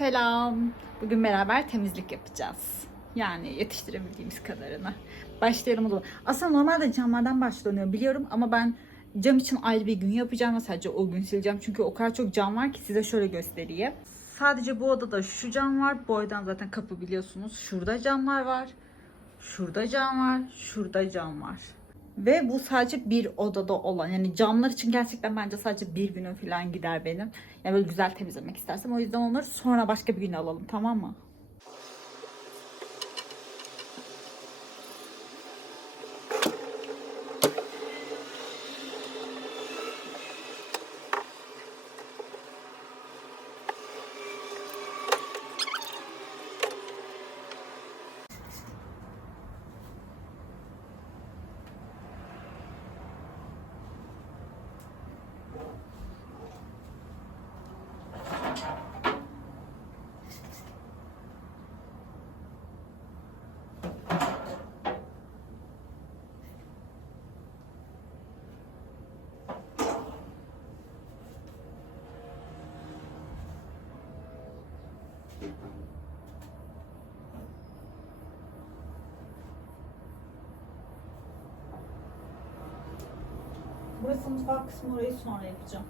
Selam. Bugün beraber temizlik yapacağız. Yani yetiştirebildiğimiz kadarını. Başlayalım o zaman. Aslında normalde camlardan başlanıyor biliyorum ama ben cam için ayrı bir gün yapacağım ve sadece o gün sileceğim. Çünkü o kadar çok cam var ki size şöyle göstereyim. Sadece bu odada şu cam var. Bu odadan zaten kapı biliyorsunuz. Şurada camlar var. Şurada cam var. Şurada cam var. Ve bu sadece bir odada olan yani camlar için gerçekten bence sadece bir günün falan gider benim. Yani böyle güzel temizlemek istersem o yüzden onları sonra başka bir gün alalım tamam mı? Burası mutfak kısmı orayı sonra yapacağım.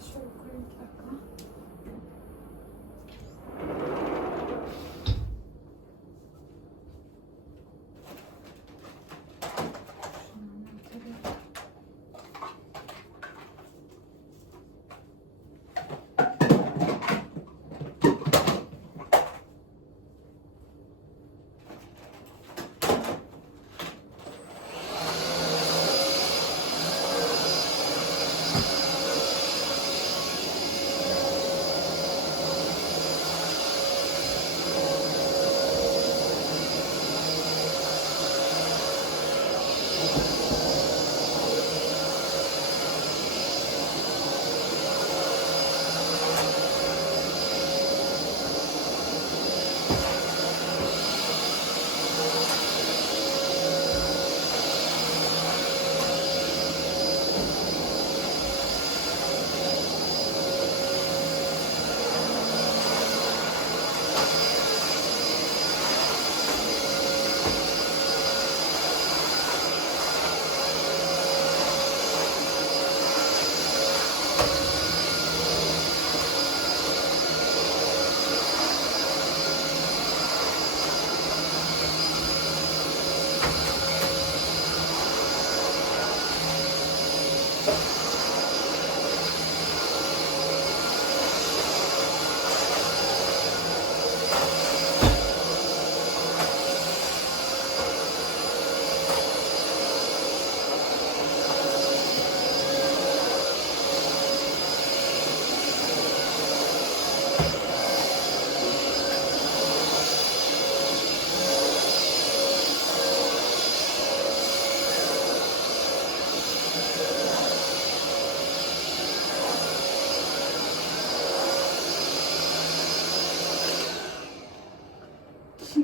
Şöyle koyayım bir dakika.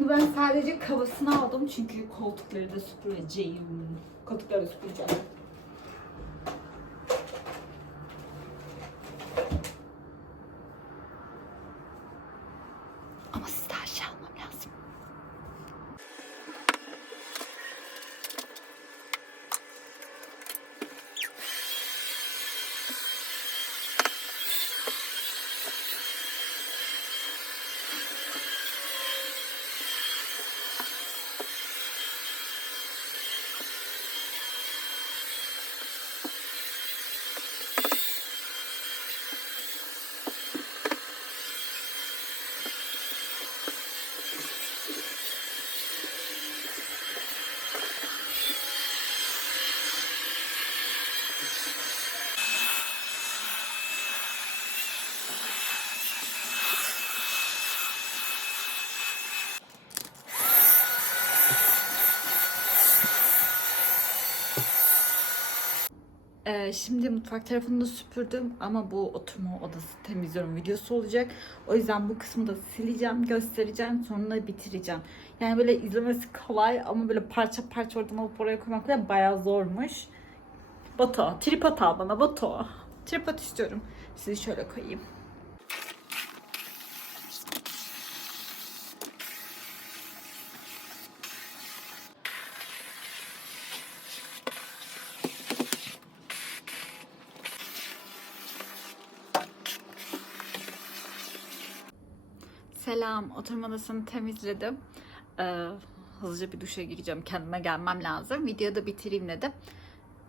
Ben sadece kavasını aldım çünkü koltukları da süpüreceğim. Koltukları da süpüreceğim. Ama Ee, şimdi mutfak tarafını da süpürdüm ama bu oturma odası temizliyorum videosu olacak. O yüzden bu kısmı da sileceğim, göstereceğim, sonra bitireceğim. Yani böyle izlemesi kolay ama böyle parça parça oradan alıp oraya koymak da bayağı zormuş. Batu, tripod al bana Batu. Tripod istiyorum. Sizi şöyle koyayım. Selam, oturma odasını temizledim. Ee, hızlıca bir duşa gireceğim, kendime gelmem lazım. Videoyu da bitireyim dedim.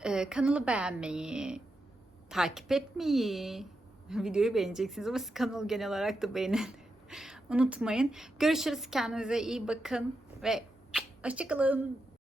Ee, kanalı beğenmeyi, takip etmeyi, videoyu beğeneceksiniz ama kanalı genel olarak da beğenin. Unutmayın. Görüşürüz, kendinize iyi bakın ve hoşçakalın.